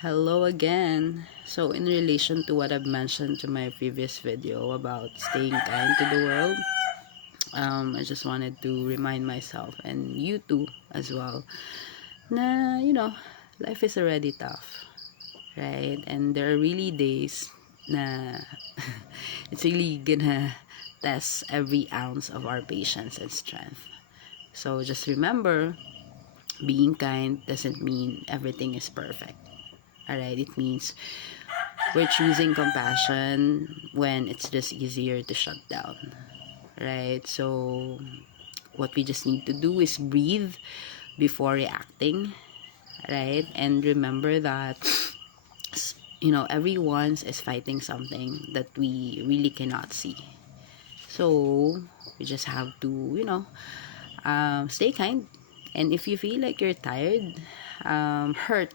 Hello again. So in relation to what I've mentioned to my previous video about staying kind to the world, I just wanted to remind myself and you too as well na life is already tough, right? And there are really days na it's really gonna test every ounce of our patience and strength. So just remember, being kind doesn't mean everything is perfect. Alright, it means we're choosing compassion when it's just easier to shut down. Right? So, what we just need to do is breathe before reacting. Right? And remember that, everyone is fighting something that we really cannot see. So, we just have to, stay kind. And if you feel like you're tired, hurt,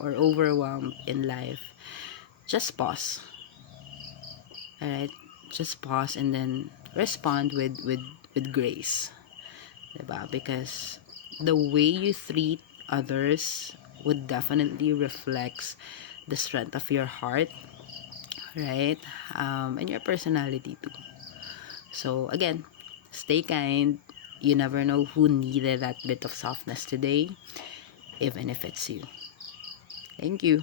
or overwhelmed in life, just pause. Alright? Just pause and then respond with grace. Diba? Because the way you treat others would definitely reflects the strength of your heart, right? And your personality too. So again, stay kind. You never know who needed that bit of softness today, even if it's you. Thank you.